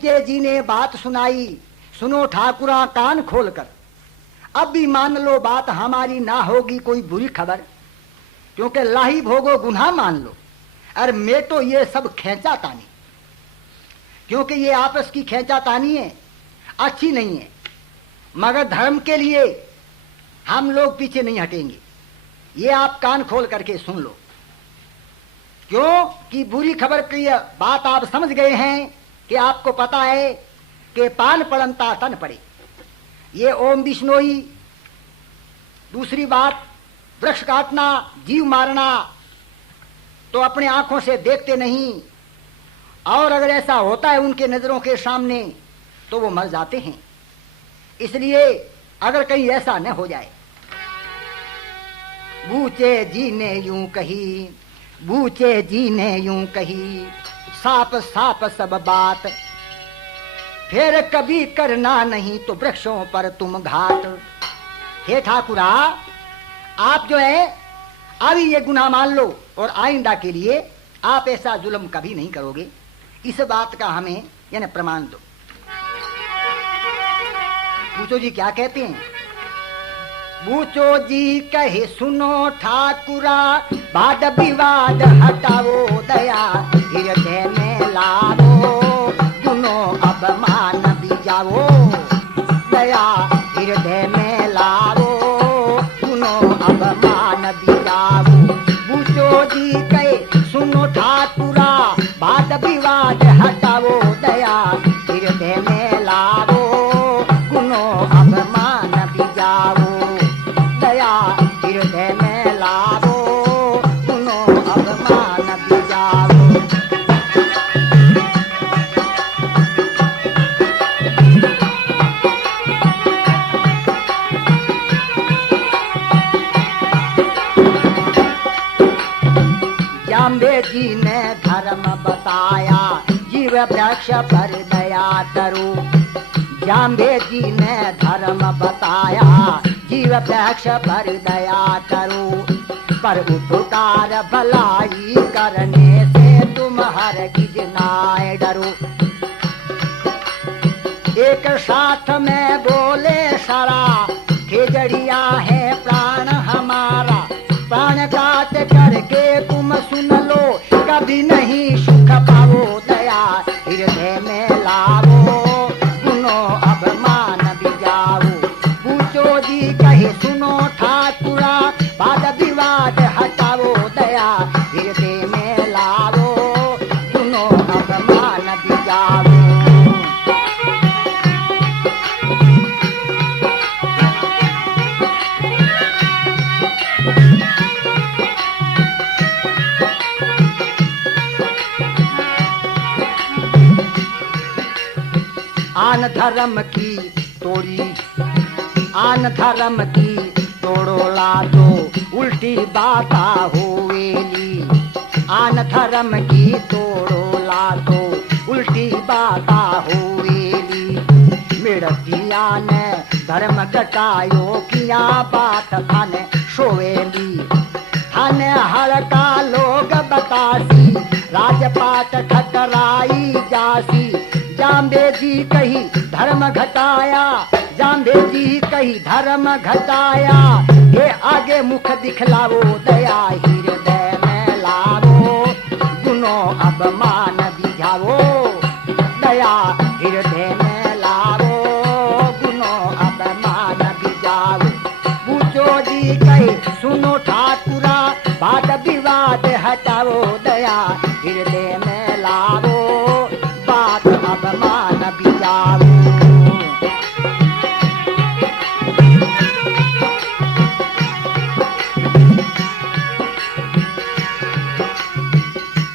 बूचे जी ने बात सुनाई, सुनो ठाकुरा कान खोलकर, अब भी मान लो बात हमारी, ना होगी कोई बुरी खबर, क्योंकि लाही भोगो गुनाह मान लो। अरे मैं तो ये सब खेचा तानी, क्योंकि ये आपस की खेचा तानी है, अच्छी नहीं है, मगर धर्म के लिए हम लोग पीछे नहीं हटेंगे। ये आप कान खोल करके सुन लो, क्यों कि बुरी खबर की बात आप समझ गए हैं कि आपको पता है कि पान पड़नता तन पड़े, ये ओम विष्णोई। दूसरी बात, वृक्ष काटना, जीव मारना तो अपने आंखों से देखते नहीं, और अगर ऐसा होता है उनके नजरों के सामने तो वो मर जाते हैं। इसलिए अगर कहीं ऐसा न हो जाए। बूचे जी ने यूं कही, बूचे जी ने यूं कही, साप साप सब बात, फिर कभी करना नहीं तो वृक्षों पर तुम घात। हे ठाकुरा, आप जो है अभी ये गुनाह मान लो और आइंदा के लिए आप ऐसा जुल्म कभी नहीं करोगे, इस बात का हमें यानी प्रमाण दो। बूचो जी क्या कहते हैं? बूचो जी कहे सुनो ठाकुरा, वाद विवाद हटाओ दया, हृदय में लाओ गुनो अभिमान बीजाओ, दया हृदय में लाओ गुनो अभिमान बीजाओ। बूचो जी कहे सुनो ठाकुरा, वाद विवाद हटाओ दया, हृदय में लाओ गुनो अभिमान बीजाओ, दया हृदय में लाओ गुनो अभिमान बीजाओ। जाम्बे जी ने धर्म बताया, जीव वृक्ष पर दया करो। जाम्बे जी ने धर्म बताया, जीव वृक्ष पर दया करो। पर उपकार भलाई करने से तुम हरगिज नाय डरो। एक साथ में बोले सारा, खेजड़िया है प्राण हमारा, प्राण काट करके तुम सुन लो, कभी नहीं सुख पाओ दया हृदय में लाओ गुनो अभिमान बीजाओ। बूचो जी कहे सुनो ठाकुरा, वाद विवाद हटाओ दया हृदय में लाओ गुनो अभिमान बीजाओ। आन धर्म की तोड़ी, आन धर्म की तोड़ो ला दो, उल्टी बाता होवेली। आन धर्म की तोड़ो ला दो, उल्टी बाता होवेली। मिड़तिया ने धर्म घटायो, किया बात थाने सोवेली। थाने हर का लोग बतासी, राजपाट ठकराई जासी। जाम्बे जी कही धर्म घटाया, जाम्बे जी कही धर्म घटाया। ये आगे मुख दिखलाओ दया हृदय में लाओ गुनो अभिमान बीजाओ, दया हृदय में लाओ गुनो अभिमान बीजाओ। बूचो जी कही सुनो ठाकुरा, वाद विवाद हटाओ दया हृदय में लाओ बात अभिमान बीजाओ।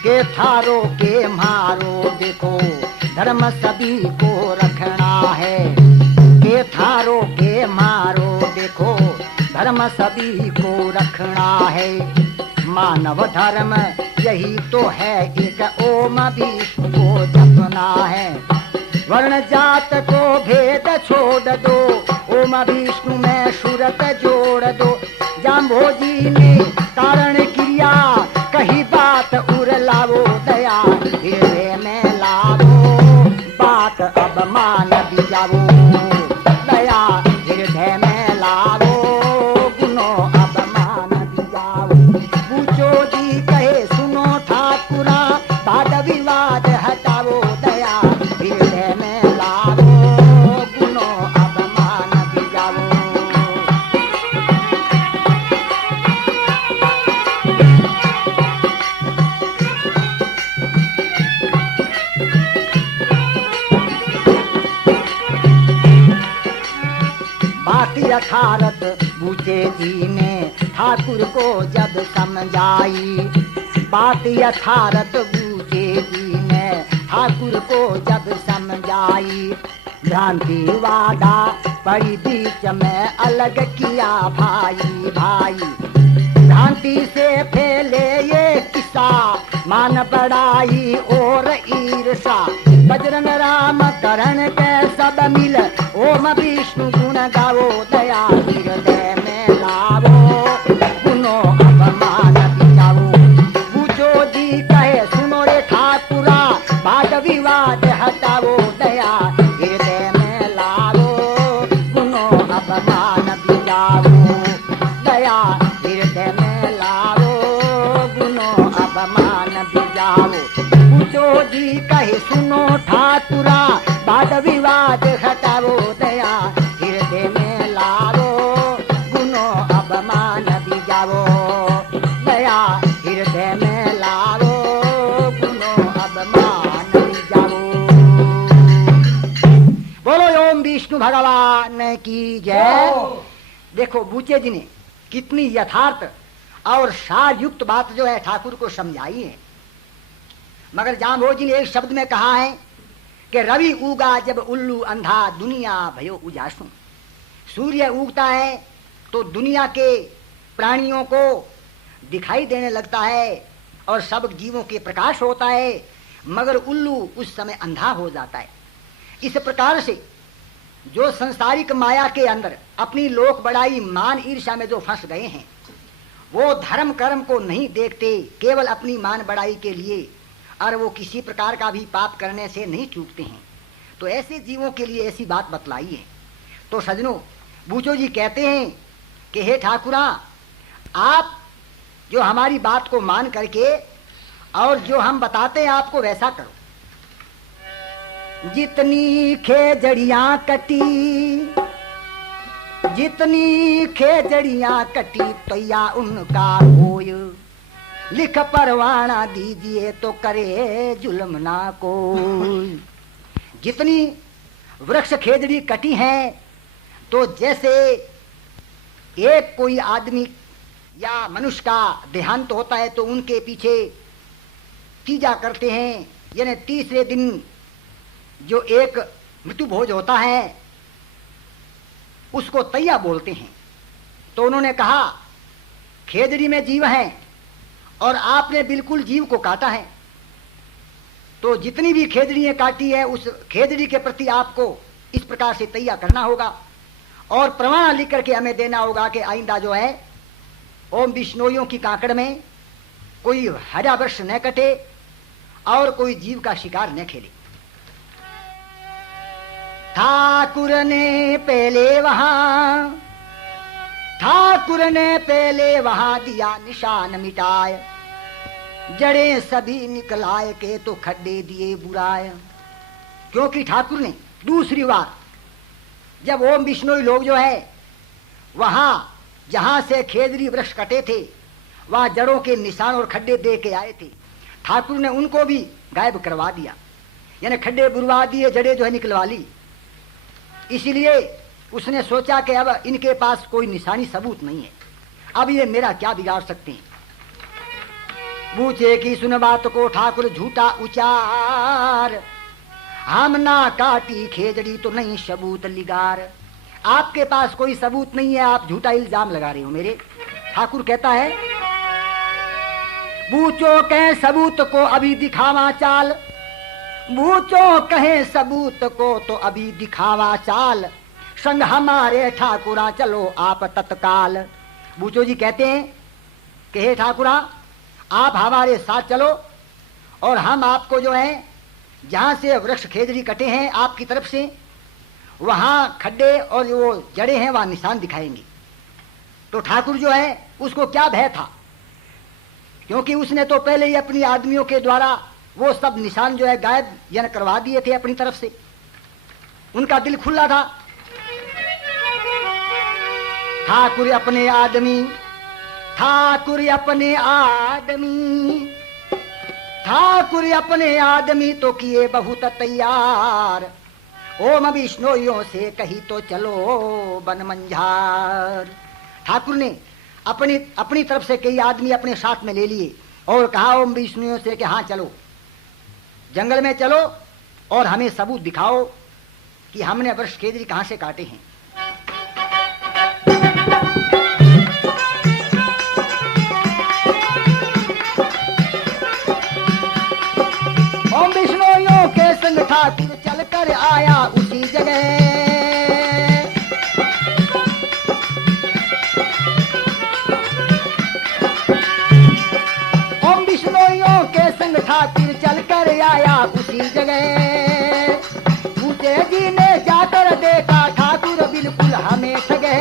के थारो के मारो देखो, धर्म सभी को रखना है। के थारो के मारो देखो, धर्म सभी को रखना है। मानव धर्म यही तो है, एक ओम विष्णु को जपना है। वर्ण जात को भेद छोड़ दो, ओम विष्णु में सूरत जोड़ दो। जाम्बोजी ने कारण क्रिया कही बात उर लाओ दया हृदय में लाओ बात यथार्थ बूझे जी ने ठाकुर को जब समझाई। बात यथार्थ बूझे जी ने ठाकुर को जब समझाई। भ्रांति वादा पड़ी बीच में अलग किया भाई भाई। भ्रांति से फैले ये किस्सा मान बढ़ाई और ईर्षा। बजरंग राम करण के सब मिल ओम विष्णु गुण गाओ। दया हृदय में लावो गुनो अपमान बिचाओ। पूछो जी कहे सुनो रे ठाकुरा वाद विवाद हटाओ। दया हृदय में लावो गुनो अपमान बिचाओ। दया हृदय में लावो गुनो अपमान बिचाओ। पूछो जी कहे सुनो ठाकुरा वाद विवाद हटाओ। दया हृदय में लावो गुनो अपमान बिजाओ। दया हृदय में लावो गुनो अपमान बिजाओ। बोलो ओम विष्णु भगवान की जय। देखो बूचे जी ने कितनी यथार्थ और सार युक्त बात जो है ठाकुर को समझाई है। मगर जाम्बोज जी ने एक शब्द में कहा है कि रवि उगा जब उल्लू अंधा दुनिया भयो उजासू। सूर्य उगता है तो दुनिया के प्राणियों को दिखाई देने लगता है और सब जीवों के प्रकाश होता है, मगर उल्लू उस समय अंधा हो जाता है। इस प्रकार से जो संसारिक माया के अंदर अपनी लोक बड़ाई मान ईर्ष्या में जो फंस गए हैं, वो धर्म कर्म को नहीं देखते, केवल अपनी मान बड़ाई के लिए और वो किसी प्रकार का भी पाप करने से नहीं चूकते हैं। तो ऐसे जीवों के लिए ऐसी बात बतलाई है। तो सजनों बूचो जी कहते हैं कि हे ठाकुरा, आप जो हमारी बात को मान करके और जो हम बताते हैं आपको वैसा करो। जितनी खेजड़ियां कटी, जितनी खेजड़ियां कटी तैया उनका होय। लिख परवाना दीजिए तो करे जुल्म ना कोई। जितनी वृक्ष खेजड़ी कटी है तो जैसे एक कोई आदमी या मनुष्य का देहांत होता है तो उनके पीछे तीजा करते हैं, यानी तीसरे दिन जो एक मृत्यु भोज होता है उसको तैया बोलते हैं। तो उन्होंने कहा खेजड़ी में जीव है और आपने बिल्कुल जीव को काटा है, तो जितनी भी खेजड़ियां काटी है उस खेजड़ी के प्रति आपको इस प्रकार से तैया करना होगा और प्रमाण लिख करके हमें देना होगा कि आइंदा जो है ओम विष्णोइयों की काकड़ में कोई हरा वृक्ष न कटे और कोई जीव का शिकार न खेले। ठाकुर ने पहले वहां दिया निशान मिटाए। जड़े सभी निकलाए के तो खड्डे दिए बुराए। क्योंकि ठाकुर ने दूसरी बार जब ओम विष्णोई लोग जो है वहां जहां से खेजड़ी वृक्ष कटे थे वहां जड़ों के निशान और खड्डे दे के आए थे, ठाकुर ने उनको भी गायब करवा दिया, यानी खड्डे बुरवा दिए, जड़े जो है निकलवा ली। इसीलिए उसने सोचा कि अब इनके पास कोई निशानी सबूत नहीं है, अब ये मेरा क्या बिगाड़ सकते हैं। पूछे कि सुन बात को ठाकुर झूठा उचार। हम ना काटी खेजड़ी तो नहीं सबूत लिगार। आपके पास कोई सबूत नहीं है, आप झूठा इल्जाम लगा रहे हो मेरे। ठाकुर कहता है बूचो कहे सबूत को अभी दिखावा चाल। बूचो कहे सबूत को तो अभी दिखावा चाल। संग हमारे ठाकुरा चलो आप तत्काल। बूचो जी कहते हैं कि हे ठाकुरा आप हमारे साथ चलो और हम आपको जो है जहां से वृक्ष खेजड़ी कटे हैं आपकी तरफ से वहां खड्डे और जो जड़े हैं वहां निशान दिखाएंगे। तो ठाकुर जो है उसको क्या भय था, क्योंकि उसने तो पहले ही अपनी आदमियों के द्वारा वो सब निशान जो है गायब यानी करवा दिए थे अपनी तरफ से। उनका दिल खुला था। ठाकुर अपने आदमी, ठाकुर अपने आदमी, ठाकुर अपने आदमी तो किए बहुत तैयार। ओम विष्णुयों से कही तो चलो बन मंझार। ठाकुर ने अपनी अपनी तरफ से कई आदमी अपने साथ में ले लिए और कहा ओम विष्णुयों से कि हाँ चलो, जंगल में चलो और हमें सबूत दिखाओ कि हमने वृक्ष खेजरी कहां से काटे हैं। ओम विष्णुयों के संग ठाकुर चल कर आया उसी जगह। ओम विष्णुयों के संग ठाकुर चल कर आया उसी जगह। पूछे जी ने जाकर देखा ठाकुर बिल्कुल हमें ठगे।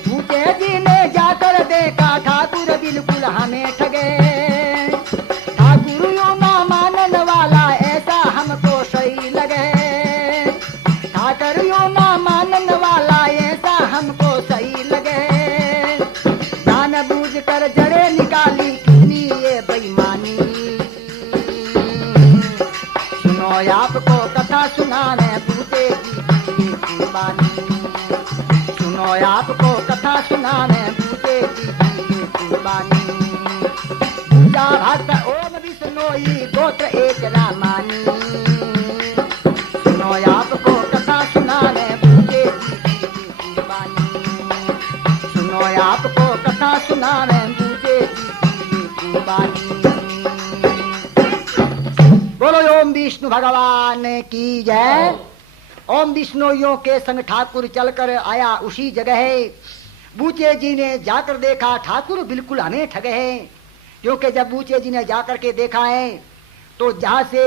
पूछे जी ने जाकर देखा ठाकुर बिल्कुल हमें ठगे। आपको कथा सुनाने पूछे जी कुर्बानी। सुनो आपको कथा सुनाने पूछे जी कुर्बानी। पूजा भक्त ओम विष्णोई गोत्र एक रामानी। सुनो आपको कथा सुनाने पूछे जी कुर्बानी। सुनो आपको कथा सुनाने पूछे जी कुर्बानी। बोलो ओम विष्णु भगवान की जय। ओम विष्णुयों के संग ठाकुर चलकर आया उसी जगह। बूचे जी ने जाकर देखा ठाकुर बिल्कुल हमें ठगे हैं, क्योंकि जब बूचे जी ने जाकर के देखा है तो जहां से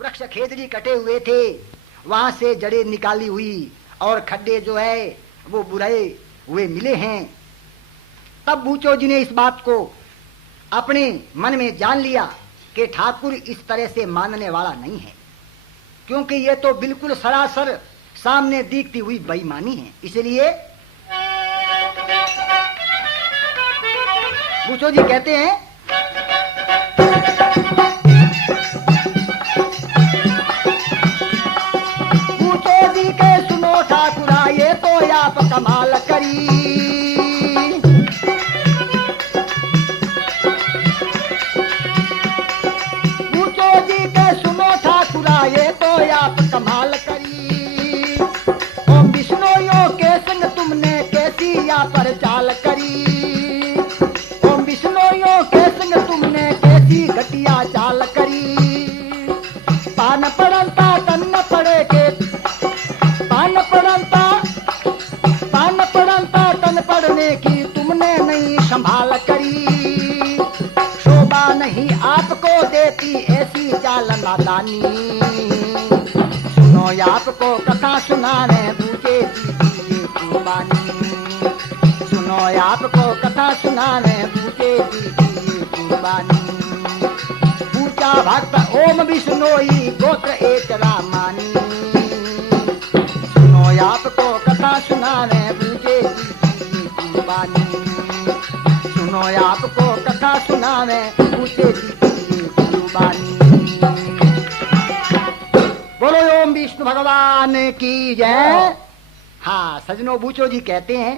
वृक्ष खेजड़ी कटे हुए थे वहां से जड़ें निकाली हुई और खड्डे जो है वो बुराए हुए मिले हैं। तब बूचो जी ने इस बात को अपने मन में जान लिया कि ठाकुर इस तरह से मानने वाला नहीं है, क्योंकि ये तो बिल्कुल सरासर सामने दिखती हुई बेईमानी है। इसलिए बूचो जी कहते हैं बूचो जी के सुनो ठाकुरा ये तो आप कमाल करी। कमाल करी ओम विष्णुयों के संग तुमने कैसी या पर चाल करी। ओम विष्णुयों के संग तुमने कैसी घटिया चाल करी। पान पड़ता तन पड़े के पान पड़ता तन पड़ने की तुमने नहीं संभाल करी। शोभा नहीं आपको देती ऐसी चाल नादानी। आपको कथा सुनाने पूछे जी कुर्बानी। सुनो आपको कथा सुनाने पूछे जी कुर्बानी। पूछा भक्त ओम विष्णोई गोत्र एक रामानी। सुनो आपको कथा सुनाने पूछे जी कुर्बानी। सुनो आपको कथा सुनाने पूछे जी कुर्बानी। बोलो ओम विष्णु भगवान की जय। हाँ सजनों, बूचो जी कहते हैं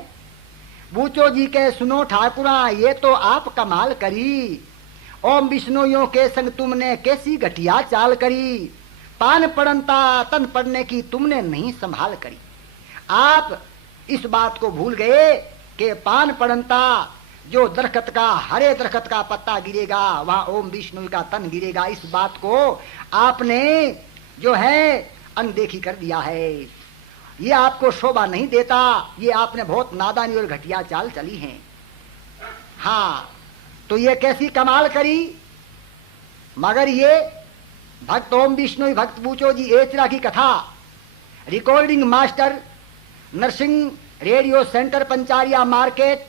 बूचो जी के सुनो ठाकुरा ये तो आप कमाल करी। ओम विष्णुयों के संग तुमने कैसी घटिया चाल करी। पान पड़नता तन पड़ने की तुमने नहीं संभाल करी। आप इस बात को भूल गए कि पान पड़नता जो दरख्त का हरे दरख्त का पत्ता गिरेगा वहां ओम विष्णु का तन गिरेगा। इस बात को आपने जो है अनदेखी कर दिया है। ये आपको शोभा नहीं देता। ये आपने बहुत नादानी और घटिया चाल चली है। हाँ तो ये कैसी कमाल करी। मगर ये भक्त ओम विष्णु भक्त बूचो जी एचरा की कथा recording master Narsingh radio centre Pancharia market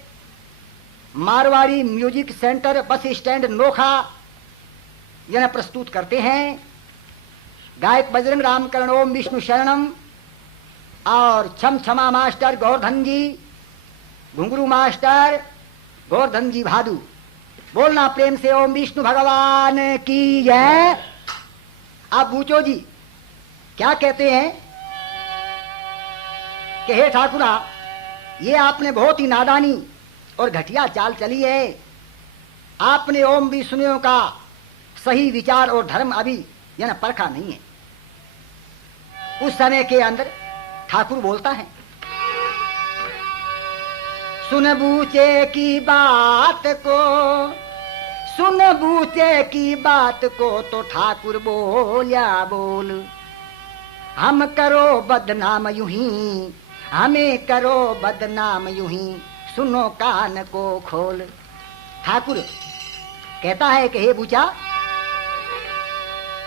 Marwari music centre bus stand Nokha यह प्रस्तुत करते हैं। गायक बजरंग रामकरण ओम विष्णु शरणम और छम छमा मास्टर गोवर्धन जी, घुंगरू मास्टर गोवर्धन जी भादू। बोलना प्रेम से ओम विष्णु भगवान की जय। अब बूचो जी क्या कहते हैं कि हे ठाकुरा, ये आपने बहुत ही नादानी और घटिया चाल चली है। आपने ओम विष्णुओं का सही विचार और धर्म अभी यानी परखा नहीं है। उस समय के अंदर ठाकुर बोलता है, सुन बूचे की बात को, सुन बूचे की बात को, तो ठाकुर बोल्या बोल, हम करो बदनाम यूं ही, हमें करो बदनाम यूं ही, सुनो कान को खोल। ठाकुर कहता है कि हे बूचा,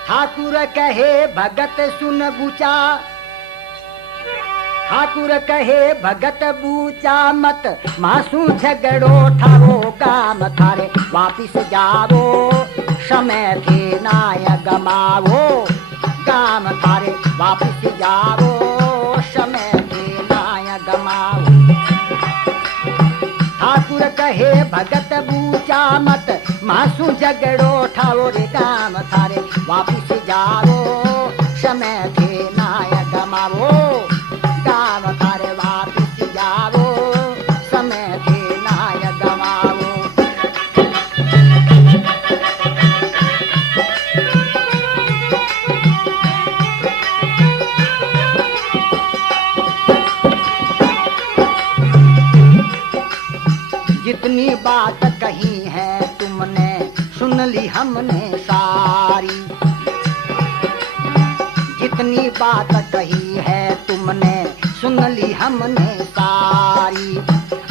ठाकुर कहे भगत सुन बूचा, ठाकुर कहे भगत बूचा मत मासू झगड़ो ठावो, काम थारे वापिस जावो, समय थे नाय गमावो, काम थारे वापिस जावो, समय थे नाय गमावो। ठाकुर कहे भगत बूचा मत मासू झगड़ो ठावो रे, काम थारे वापिस जावो, समय थे नाय गमावो, काम थारे वापिस जावो, समय थे नाय गमावो। जितनी बात कही है तुमने सुन ली हमने सारी, जितनी बात कही है तुमने सुन ली हमने सारी,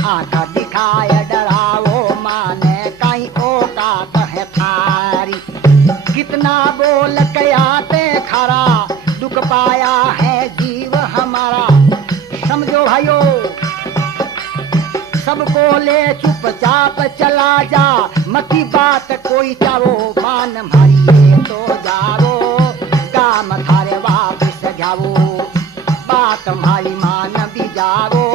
आंखा दिखाए डरावो माने कहीं औकात है थारी, कितना बोल के आते खरा, दुख पाया है जीव हमारा, समझो भाइयों सबको ले चुपचाप चला जा, मती बात कोई चावो, मान मारिए तो जावो, काम थारे वापिस जावो, बात मारी मान भी जावो,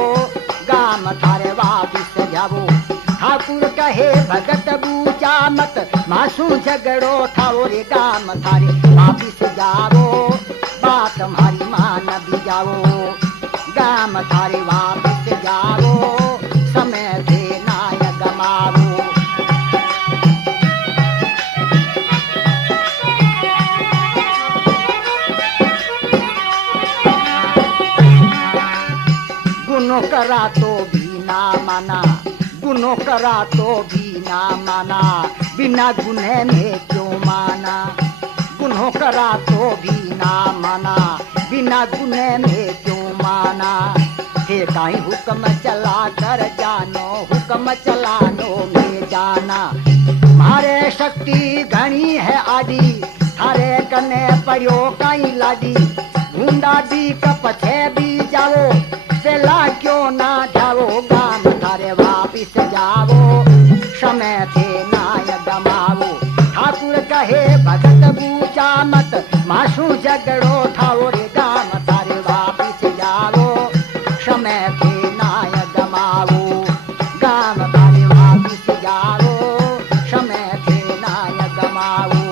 काम थारे वापिस जावो। ठाकुर कहे भगत बूचा मत मासू झगड़ो ठावो रे, काम थारे वापिस जावो, बात मारी मान भी जावो, काम थारे वापिस जावो, समय थे नाय गमावो। गुनो करा तो भी ना माना, गुनो करा तो भी ना माना, बिना गुने में क्यों माना, गुनो करा तो भी ना माना, बिना गुने में क्यों माना, हे काई हुक्म चला कर जानो, हुक्म चलानो में जाना, मारे शक्ति घनी है आदि, थारे कने पड़ो काई लाडी, भूंडा दी कपछे भी जावो, सेला क्यों ना जावो, गाम थारे वापिस जावो, समय थे नाय गमावो। ठाकुर कहे भगत बूचा मत मासू झगड़ो ठावो रे, गाम थारे वापिस जावो, समय थे नाय गमावो, गाम थारे वापिस जावो, समय थे नाय गमावो।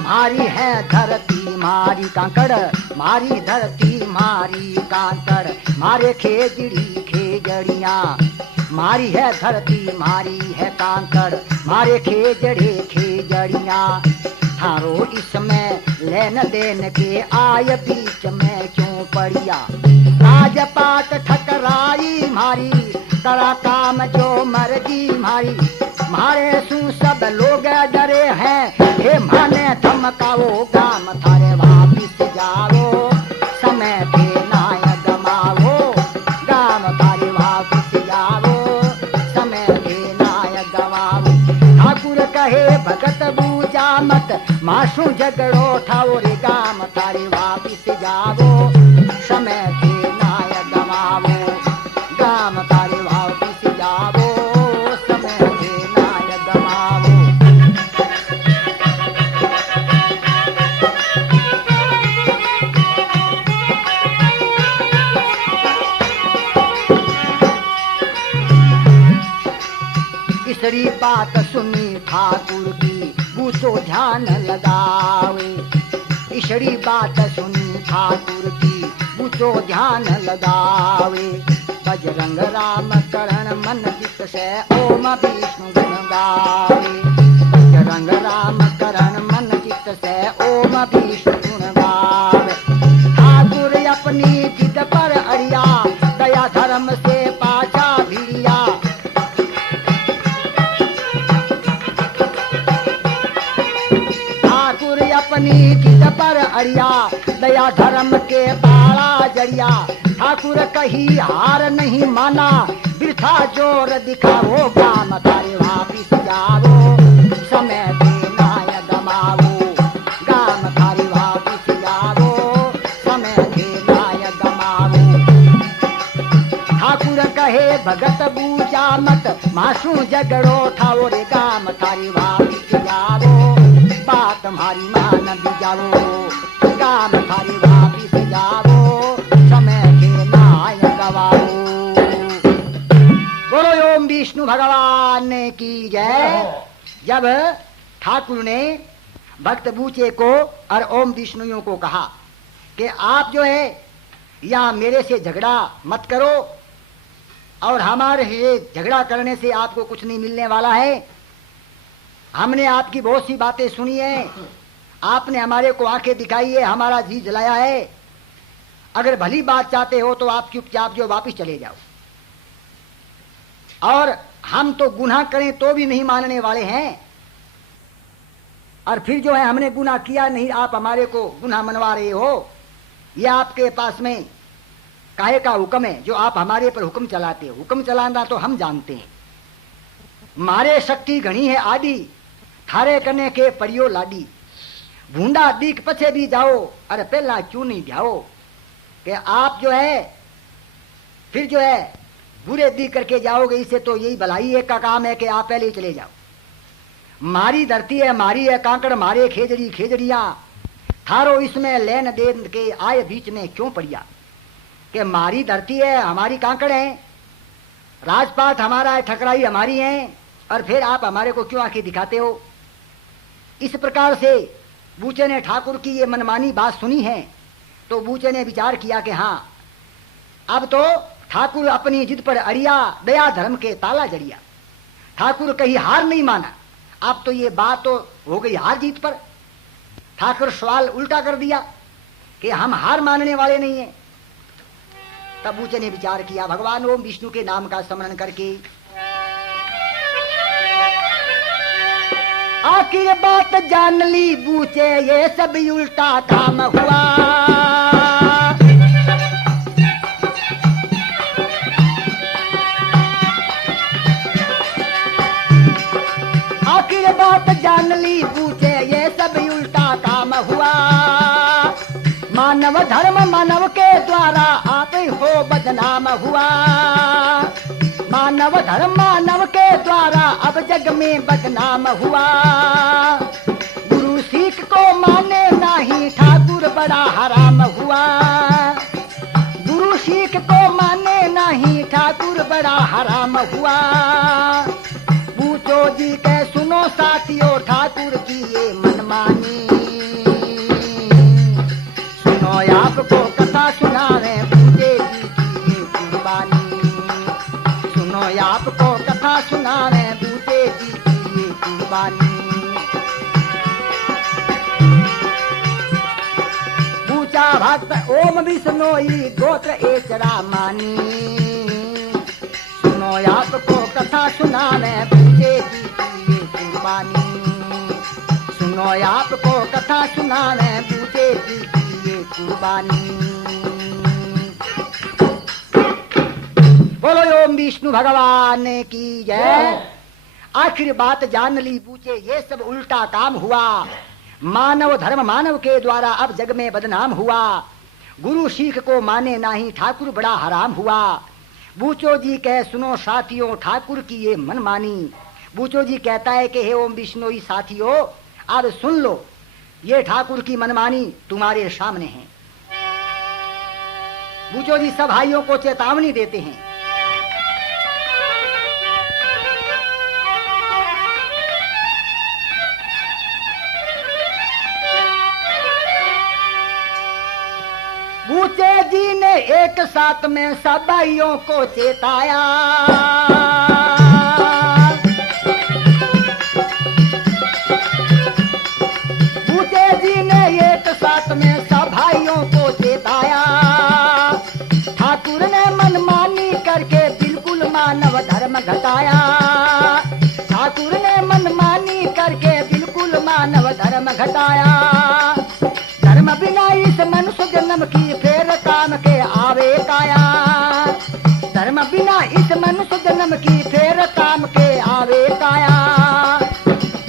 मारी है धरती मारी कांकड़, मारी धरती मारी कांकड़, मारे खेजड़ी खेजड़ियाँ, मारी है धरती मारी है कांकड़, मारे खेजड़े खेजड़ियाँ, थारो इसमें लेन देन के आय बीच में क्यों पड़िया, राजपाट ठकराई मारी, करा काम जो मर्जी मारी, मारे सू सब लोग डरे हैं, हे माने धमकाओ, गाम थारे वापिस जाओ, समय थे नाय गमावो, गाम थारे वापिस जाओ, समय थे नाय गमावो। ठाकुर कहे भगत बूझा मत मासू झगड़ो ठाओ रे, गाम थारे वापिस जाओ, समय थे नाय गमावो, गाम थारे वापिस जाओ, समय थे नाय गमावो। तीसरी बात सुनी ठाकुर की बूचो ध्यान लगावे। तीसरी बात सुनी ठाकुर की बूचो ध्यान लगावे। बजरंग राम करण मन चित से ओम विष्णु गुण गावे। बजरंग राम करण मन चित से ओम विष्णु गुण गावे। ठाकुर अपनी जिद पर अड़िया दया धर्म से पाछा भिड़िया। ठाकुर अपनी जिद पर अड़िया दया धर्म के बाड़ा जड़िया। ठाकुर कही हार नहीं माना वृथा जोर दिखाओ। गाम थारे वापिस जाओ समय देना न गमाओ। गाम थारे वापिस जाओ समय देना न गमाओ। ठाकुर कहे भगत बूझा मत मासू झगड़ो ठाओ रे। गाम थारे वापिस जाओ बात हमारी मान भी जाओ। गाम थारे वापिस जाओ समय देना न गवाओ। बोलो ओम विष्णु भगवान की जय। जब ठाकुर ने भक्त बूचे को और ओम विष्णुओं को कहा कि आप जो है यहाँ मेरे से झगड़ा मत करो और हमारे से झगड़ा करने से आपको कुछ नहीं मिलने वाला है। हमने आपकी बहुत सी बातें सुनी है, आपने हमारे को आंखें दिखाई है, हमारा जी जलाया है। अगर भली बात चाहते हो तो आप चुपचाप जो वापिस चले जाओ। और हम तो गुनाह करें तो भी नहीं मानने वाले हैं, और फिर जो है हमने गुनाह किया नहीं, आप हमारे को गुनाह मनवा रहे हो। यह आपके पास में काहे का हुक्म है जो आप हमारे पर हुक्म चलाते हो? हुक्म चलाना तो हम जानते हैं। मारे शक्ति घनी है आदि थारे कने के परियो लाडी। भूंडा दीख पछे भी जाओ अरे पहला क्यों नहीं ध्याओ। कि आप जो है फिर जो है बुरे दी करके जाओगे, इससे तो यही भलाई है का काम है कि आप पहले ही चले जाओ। मारी धरती है मारी है कांकड़ मारे खेजड़ी खेजड़िया। थारो इसमें लेन देन के आए बीच में क्यों पड़िया। कि मारी धरती है हमारी कांकड़ है, राजपाट हमारा है, ठकराई हमारी है, और फिर आप हमारे को क्यों आंखें दिखाते हो। इस प्रकार से बूचे ने ठाकुर की ये मनमानी बात सुनी है तो बूचे ने विचार किया कि हाँ अब तो ठाकुर अपनी जिद पर अड़िया दया धर्म के ताला जड़िया। ठाकुर कहीं हार नहीं माना। अब तो ये बात तो हो गई हार जीत पर। ठाकुर सवाल उल्टा कर दिया कि हम हार मानने वाले नहीं हैं। तब बूचे ने विचार किया, भगवान ओम विष्णु के नाम का स्मरण करके आखिर बात जान ली बूचे ये सब उल्टा काम हुआ। आखिर बात जान ली बूचे ये सब उल्टा काम हुआ। मानव धर्म मानव के द्वारा आप हो बदनाम हुआ। मानव धर्म मानव के द्वारा अब जग में बदनाम हुआ। गुरु सीख को माने नहीं ठाकुर बड़ा हराम हुआ। गुरु सीख को माने नहीं ठाकुर बड़ा हराम हुआ। पूछो जी के सुनो साथियों ठाकुर की ये मनमानी। सुनो आपको कथा सुनावे पूजे जी की ये कुर्बानी। सुनो आपको कथा सुनावे पूजे जी की ये कुर्बानी। पूछा भक्त ओम विष्णोई गोत्र एचरा मानी। सुनो आपको कथा सुनावे पूजे जी की ये कुर्बानी। सुनो आपको कथा सुनावे पूजे जी की ये कुर्बानी। बोलो ओम विष्णु भगवान की जय। आखिर बात जान ली पूछे ये सब उल्टा काम हुआ। मानव धर्म मानव के द्वारा अब जग में बदनाम हुआ। गुरु सीख को माने नहीं ठाकुर बड़ा हराम हुआ। बूचो जी कह सुनो साथियों ठाकुर की ये मनमानी। बूचो जी कहता है कि हे ओम विष्णु साथियों अब सुन लो ये ठाकुर की मनमानी तुम्हारे सामने है। बूचो जी सब भाइयों को चेतावनी देते हैं। बूचे जी ने एक साथ में सब भाइयों को चेताया। बूचे जी ने एक साथ में सब भाइयों को चेताया। ठाकुर ने मनमानी करके बिल्कुल मानव धर्म घटाया। ठाकुर ने मनमानी करके बिल्कुल मानव धर्म घटाया। धर्म बिना इस मनुष्य जन्म की फेर काम के आवे काया। धर्म बिना इस मनुष्य जन्म की फेर काम के आवे काया।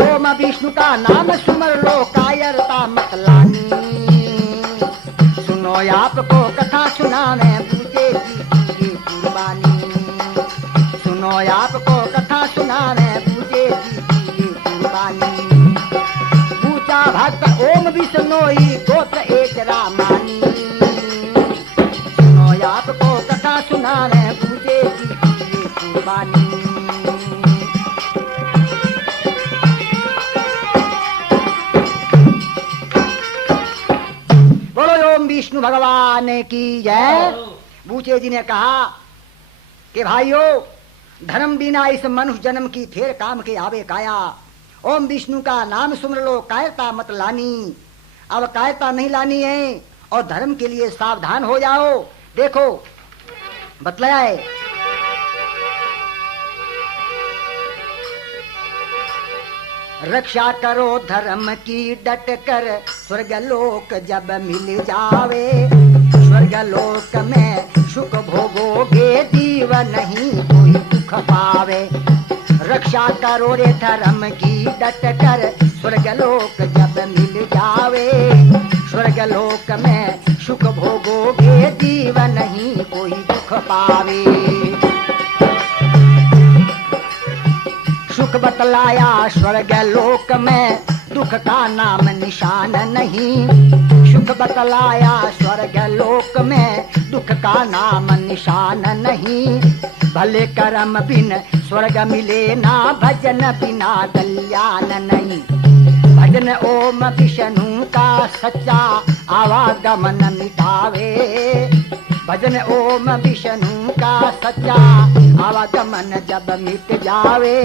ओम विष्णु का नाम सुमर लो कायरता मत लानी। सुनो आपको कथा सुनावे बूचे जी की कुर्बानी। सुनो आपको कथा सुनावे बूचे जी की कुर्बानी। बूचा भक्त ओम विष्णोई गोत्र एक रामानी। सुनो आपको कथा सुनावे बूचे जी की कुर्बानी। बोलो ओम विष्णु भगवान की जय। बूचे जी ने कहा कि भाइयों, धर्म बिना इस मनुष्य जन्म की फेर काम के आवे काया। ओम विष्णु का नाम सुन लो कायरता मत लानी। अब कायरता नहीं लानी है और धर्म के लिए सावधान हो जाओ। देखो बतलाया है, रक्षा करो धर्म की डट कर, स्वर्ग लोक जब मिल जावे। स्वर्ग लोक में सुख भोगोगे, जीव नहीं कोई दुख पावे। रक्षा करो रे धर्म की डट कर, स्वर्ग लोक जब मिल जावे। स्वर्ग लोक में सुख भोगोगे, जीव नहीं कोई दुख पावे। सुख बतलाया स्वर्ग लोक में, दुख का नाम निशान नहीं। सुख बतलाया स्वर्ग लोक में, दुख का नाम निशान नहीं। भले कर्म बिन स्वर्ग मिले ना, भजन बिना कल्याण नहीं। भजन ओम विष्णु का सच्चा आवागमन मिटावे। भजन ओम विष्णु का सच्चा आवागमन जब मिट जावे।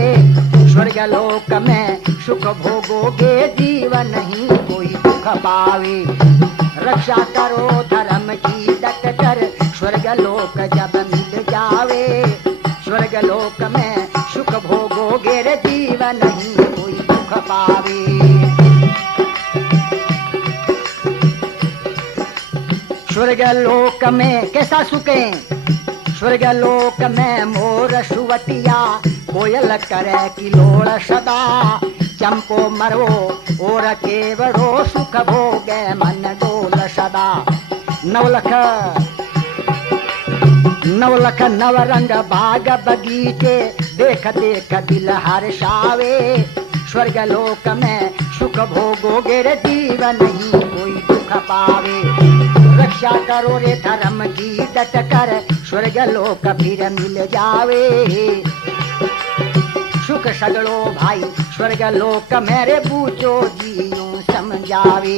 स्वर्ग लोक में सुख भोगोगे, जीव नहीं कोई दुख पावे। रक्षा करो धर्म की डट कर, स्वर्ग लोक जब मिल जावे। स्वर्ग लोक में सुख भोगोगे रे, जीव नहीं कोई दुख पावे। स्वर्ग लोक में कैसा सुख है? स्वर्ग लोक में मोर सुवटिया, कोयल करे किलोड़ सदा। चंपो मरो और केवड़ो, सुख भोगे मन डोल सदा। नवलख नवरंग बाग बगीचे, देख देख दिल हर्षावे। स्वर्ग लोक में सुख भोगोगे रे, जीव नहीं कोई दुख पावे। रक्षा करो रे धर्म की डट कर, स्वर्ग लोक फिर मिल जावे। सुख सगड़ो भाई स्वर्ग लोक मेरे बूचो जीयूं समझावे।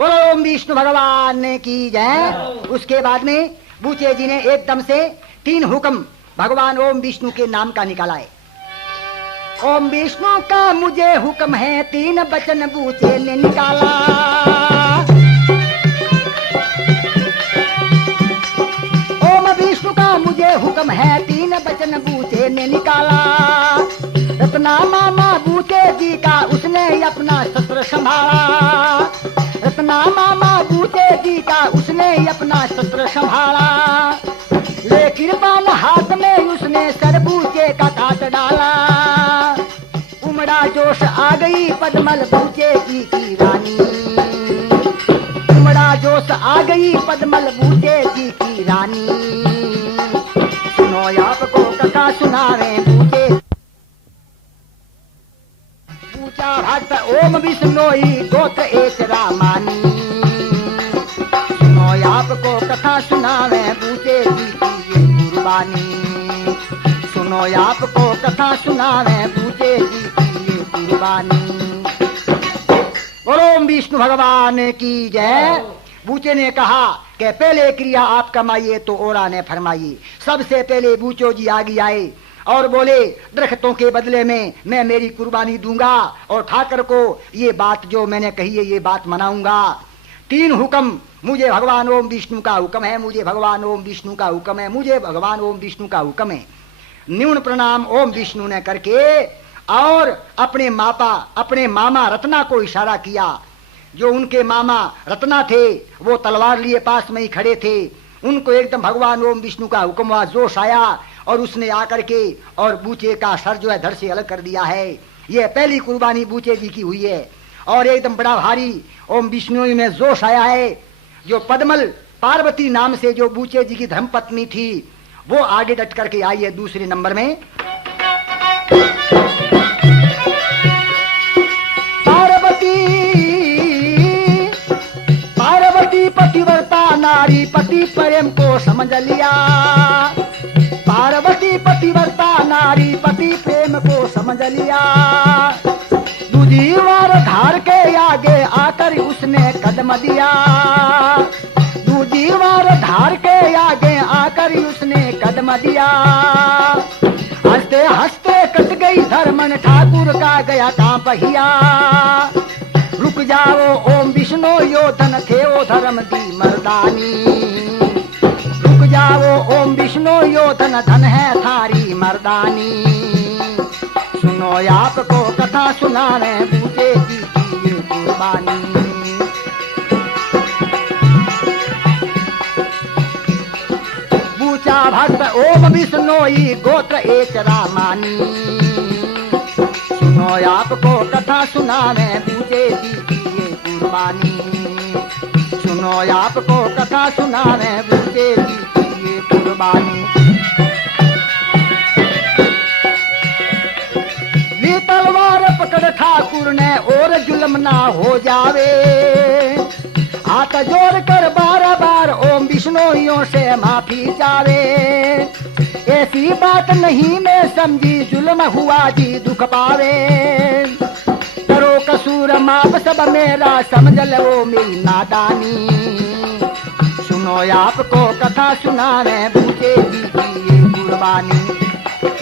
ओम विष्णु भगवान की जय। उसके बाद में बूचे जी ने एकदम से 3 हुक्म भगवान ओम विष्णु के नाम का निकाला है। ओम विष्णु का मुझे हुक्म है, 3 वचन बूचे ने निकाला। ओम विष्णु का मुझे हुक्म है, 3 वचन बूचे ने निकाला। रत्ना मामा बूचे जी का उसने अपना शस्त्र संभाला। रत्ना मामा बूचे जी का उसने अपना शस्त्र संभाला। लेकिन बाण हाथ में उसने सर बूचे का काट डाला। उमड़ा जोश आ गई पद्मल बूचे जी की रानी। उमड़ा जोश आ गई पद्मल बूचे जी की रानी। सुनो आपको कथा सुनावे बूचे। बूचा भक्त ओम विष्णोई गोत्र एक रामानी। सुनो आपको कथा सुनावे बूचे जी की कुर्बानी। सुनो आपको कथा सुनावे बूचे जी की कुर्बानी। और ओम विष्णु भगवान की जय। बूचे ने कहा कि पहले क्रिया आप कमाइए, तो ओरा ने फरमाई। सबसे पहले बूचो जी आगे आए और बोले दरख्तों के बदले में मैं मेरी कुर्बानी दूंगा और ठाकर को ये बात जो मैंने कही है ये बात मनाऊंगा। 3 हुक्म, मुझे भगवान ओम विष्णु का हुक्म है, मुझे भगवान ओम विष्णु का हुक्म है, मुझे भगवान ओम विष्णु का हुक्म है। न्यून प्रणाम ओम विष्णु ने करके और अपने मामा रत्ना को इशारा किया। जो उनके मामा रत्ना थे वो तलवार लिए पास में ही खड़े थे। उनको एकदम भगवान ओम विष्णु का हुक्म हुआ, जोश आया और उसने आकर के और बूचे का सर जो है धड़ से अलग कर दिया है। ये पहली कुर्बानी बूचे जी की हुई है और एकदम बड़ा भारी ओम विष्णु में जोश आया है। जो पद्मल पार्वती नाम से जो बूचे जी की धर्मपत्नी थी वो आगे डट करके आई है दूसरे नंबर में। पार्वती पतिव्रता नारी, पति प्रेम को समझ लिया। पार्वती पतिव्रता नारी, पति प्रेम को समझ लिया। दूजी वार धार के आगे आकर उसने कदम दिया। दूजी वार धार के आगे आकर उसने कदम दिया। हंसते हंसते कट गई धर्मन, ठाकुर का गया काम पहिया। रुक जाओ ओम विष्णु योधन थे ओ धर्म दी मर्दानी। रुक जाओ ओम विष्णु योधन धन है थारी मर्दानी। सुनो आपको कथा सुनाने बूचे जी की ये कुर्बानी। बूचा भक्त ओम विष्णोई गोत्र एचरा मानी। सुनो आपको कथा सुनावे बूचे जी की ये कुर्बानी। सुनो आपको कथा सुनावे बूचे जी की ये कुर्बानी। ली तलवार पकड़ ठाकुर ने और जुल्म ना हो जावे। हाथ जोड़ कर बार बार ओम विष्णुइयों से माफी चावे। ऐसी बात नहीं मैं समझी जुल्म हुआ जी दुख पावे। करो कसूर माफ सब मेरा समझ लो मेरी नादानी। सुनो आपको कथा सुनावे बूचे जी की ये कुर्बानी।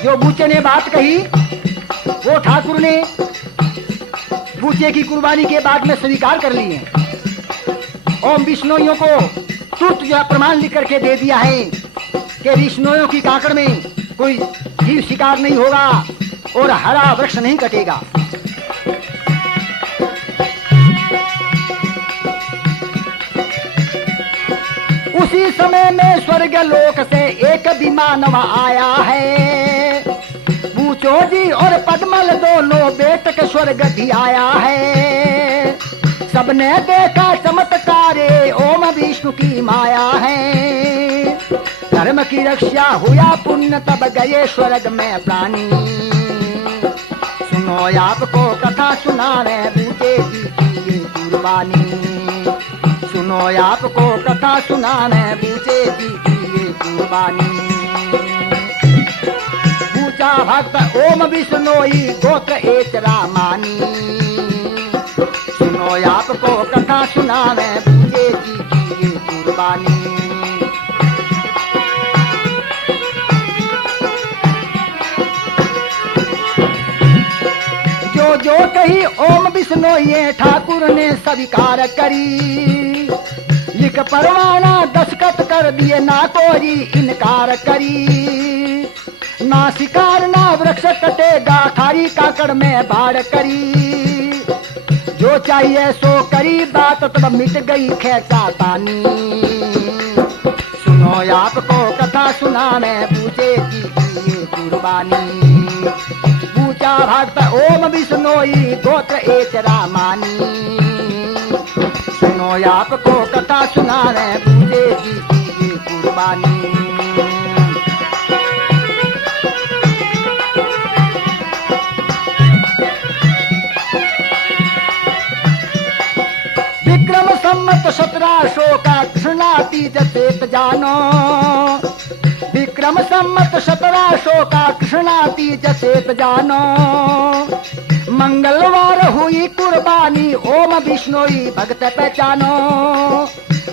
जो बूचे ने बात कही वो ठाकुर ने बूचे की कुर्बानी के बाद में स्वीकार कर ली है। ओम विष्णुइयों को तुरंत जो प्रमाण लिख करके दे दिया है कि विष्णुइयों की काकड़ में कोई जीव शिकार नहीं होगा और हरा वृक्ष नहीं कटेगा। उसी समय में स्वर्ग लोक से एक विमान आया है। बूचो जी और पद्मल दोनों बेटक स्वर्ग भी आया है। सबने देखा चमत्कार ओम विष्णु की माया है। धर्म की रक्षा हुआ पुण्य तब गए स्वर्ग में प्राणी। सुनो आपको कथा सुनावे बूचे जी की ये कुर्बानी। सुनो आपको कथा सुनावे बूचे जी की ये कुर्बानी। बूचा भक्त ओम विष्णोई गोत्र एचरा मानी। सुनो आपको कथा सुनावे बूचे जी की ये कुर्बानी। जो जो कही ओम विष्णु ये ठाकुर ने स्वीकार करी। लिख परवाना दस्तखत कर दिए ना कोई इनकार करी। ना शिकार ना वृक्ष कटेगा थारी काकड़ में बाढ़ करी। जो चाहिए सो करी बात तब मिट गई खेचा पानी। सुनो आपको कथा सुनाने बूचे जी की ये कुर्बानी। बूचा भक्त ओम विष्णोई गोत्र एचरा मानी। सुनो आपको कथा सुनाने बूचे जी की ये कुर्बानी। विक्रम सम्मत 1700 का कृष्णातीज चेत जानो। विक्रम सम्मत 1700 का कृष्णातीज चेत जानो। मंगलवार हुई कुर्बानी ओम विष्णुई भक्त पहचानो।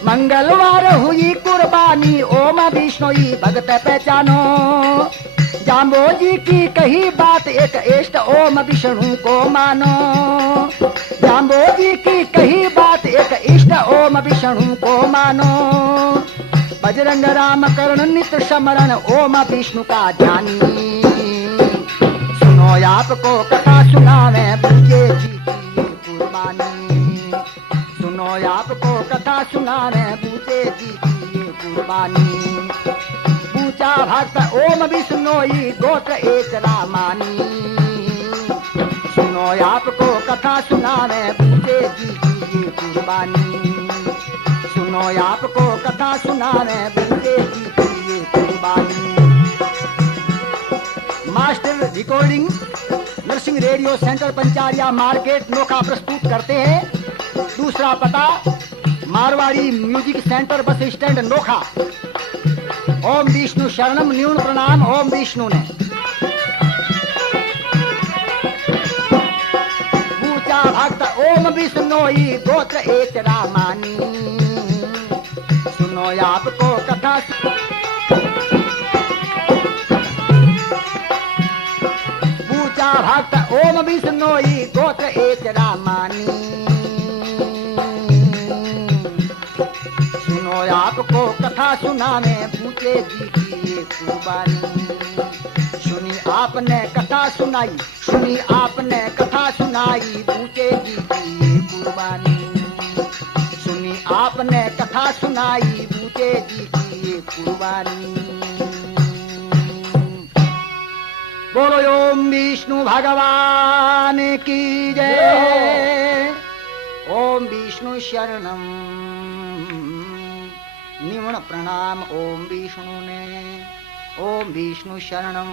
मंगलवार हुई कुर्बानी ओम विष्णुई भक्त पहचानो। जाम्बोजी की कही बात एक इष्ट ओम विष्णु को मानो। जाम्बोजी की कही बात एक इष्ट ओम विष्णु को मानो। बजरंग राम कर्ण नित स्मरण ओम विष्णु का ध्यानी। सुनो आपको कथा सुनावे पूजे जी की कुर्बानी। सुनो आपको कथा सुनावे पूजे जी की कुर्बानी। पूछा भक्त ओम विष्णुई गोत्र एक रामानी। सुनो आपको कथा सुनावे पूजे जी की कुर्बानी। सुनो आपको कथा सुनावे पूजे जी की कुर्बानी। Master recording Narsingh radio centre Pancharia market Nokha प्रस्तुत करते हैं। दूसरा पता Marwari music centre bus stand Nokha. Om Vishnu शरणम न्यून प्रणाम ओम विष्णु ने। पूछा भक्त ओम विष्णुई गोत्र एक रामानी। सुनो आपको कथा। पूछा भक्त ओम विष्णुई गोत्र एक रामानी। सुनो आपको कथा सुनावे पूछे जी की कुर्बानी। सुनी आपने कथा सुनाई। सुनी आपने कथा सुनाई पूछे जी की कुर्बानी। सुनी आपने कथा सुनाई पूछे जी की कुर्बानी। बोलो ओम विष्णु भगवान की जय। ओम विष्णु शरणम निवण प्रणाम ओम विष्णु ने। ओम विष्णु शरणम।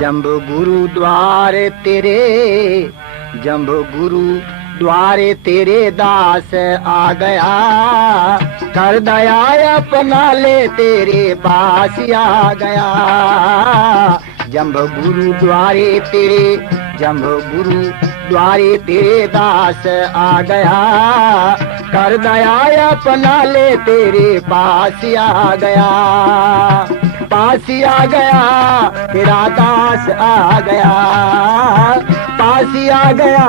जम्बो गुरु द्वारे तेरे, जम्बो गुरु द्वारे तेरे दास आ गया, कर दया अपना ले तेरे पास आ गया। जम्बो गुरु द्वारे तेरे, जम्बो गुरु द्वारे तेरे दास आ गया, कर दया अपना ले तेरे पास आ गया। पास आ गया तेरा दास आ गया, पास आ गया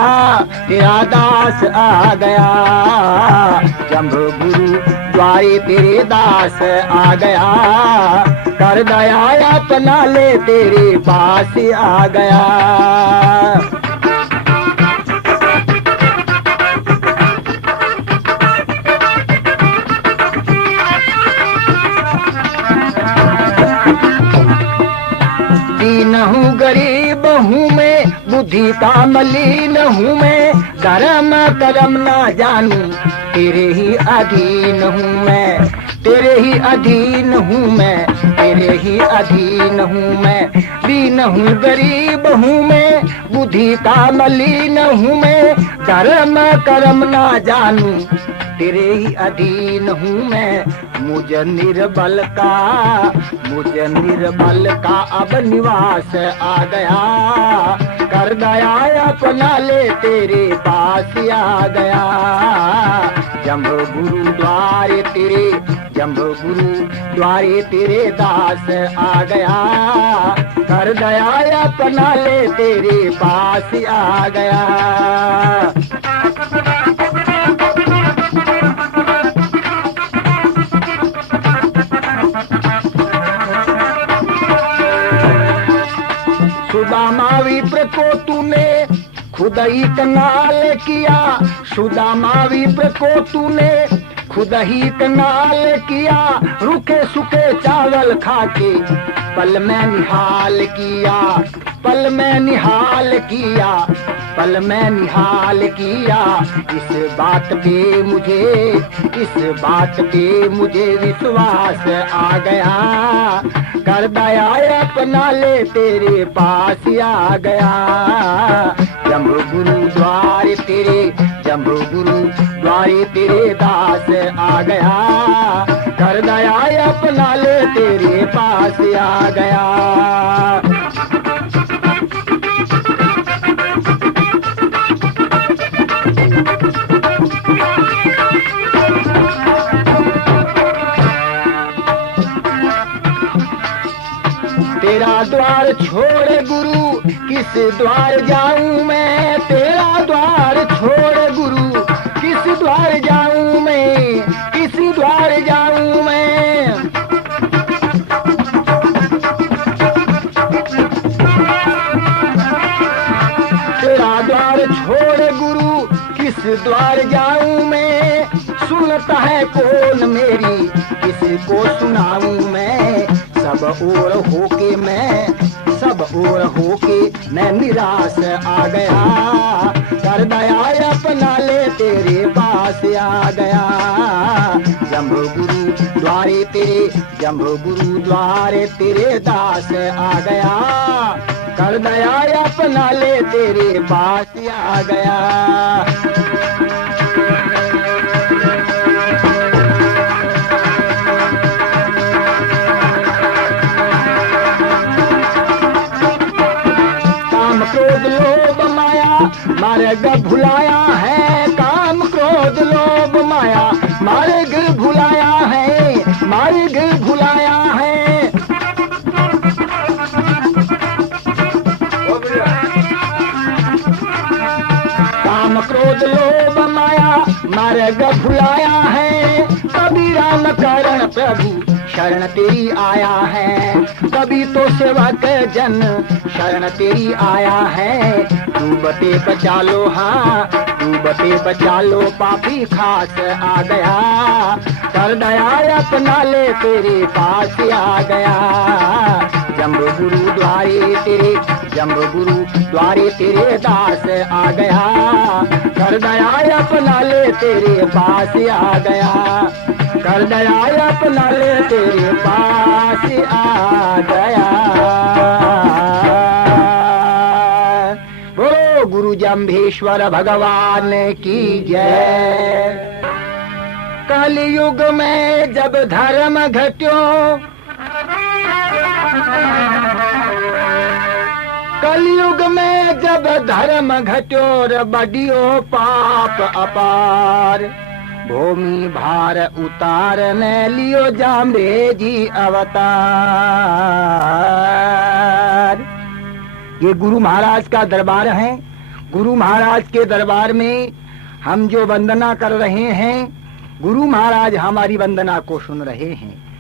तेरा दास आ गया। जम्बो गुरु द्वारे तेरे दास आ गया, कर दया अपना ले तेरे पास आ गया। दीन हूँ गरीब हूँ मैं, बुद्धि का मलिन हूँ मैं, धर्म कर्म ना जानू, तेरे ही अधीन हूँ मैं, तेरे ही अधीन हूँ मैं, तेरे ही अधीन हूँ मैं। दीन हूँ गरीब हूँ मैं, बुद्धि का मलिन हूँ मैं, धर्म कर्म ना जानू, तेरे ही अधीन हूँ मैं। मुझे निर्बल का अब निवास आ गया, कर दया अपना ले तेरे पास आ गया। जम्बो गुरु द्वारे तेरे, जम्बो गुरु द्वारे तेरे दास आ गया, कर दया अपना ले तेरे पास आ गया। सुदामा विप्र को तूने खुद ही कनाल किया, सुदामा विप्र को तूने खुद ही कनाल किया, रुके सुखे चावल खाके पल में निहाल किया, पल में निहाल किया, पल में निहाल किया। इस बात पे मुझे विश्वास आ गया, कर दया अपना ले तेरे पास आ गया। जम्बो गुरु द्वारे तेरे, जम्बो गुरु द्वारे तेरे दास आ गया, कर दया अपना ले तेरे पास आ गया। तेरा द्वार छोड़ गुरु किस द्वार जाऊं मैं, तेरा द्वार छोड़ गुरु किस द्वार जाऊं मैं, किस द्वार जाऊं मैं। तेरा द्वार छोड़ गुरु किस द्वार जाऊं मैं, सुनता है कौन मेरी किसको सुनाऊं मैं। सब ओर होके मैं निराश आ गया, कर दया अपना ले तेरे पास आ गया। जम्बो गुरु द्वारे तेरे, जम्बो गुरु द्वारे तेरे दास आ गया, कर दया अपना ले तेरे पास आ गया। मार्ग भुलाया है, काम क्रोध लोभ माया मार्ग भुलाया है, मार्ग भुलाया है। काम क्रोध लोभ माया मार्ग भुलाया है, कभी राम करण प्रभु शरण तेरी आया है, कभी तो सेवक जन शरण तेरी आया है। डूबते बचा लो, हाँ डूबते बचा लो, पापी खास आ गया, कर दया अपना ले तेरे पास आ गया। जम्बो गुरु द्वारे तेरे, जम्बो गुरु द्वारे तेरे दास आ गया, कर दया अपना ले तेरे पास आ गया, कर दया अपना ले तेरे पास आ गया। बोलो गुरु जम्भेश्वर भगवान की जय। कलयुग में जब धर्म घट्यो, कलयुग में जब धर्म घट्यो रे बडियो पाप अपार, भूमि भार उतारने लियो जाम्बे जी अवतार। ये गुरु महाराज का दरबार है। गुरु महाराज के दरबार में हम जो वंदना कर रहे हैं, गुरु महाराज हमारी वंदना को सुन रहे हैं।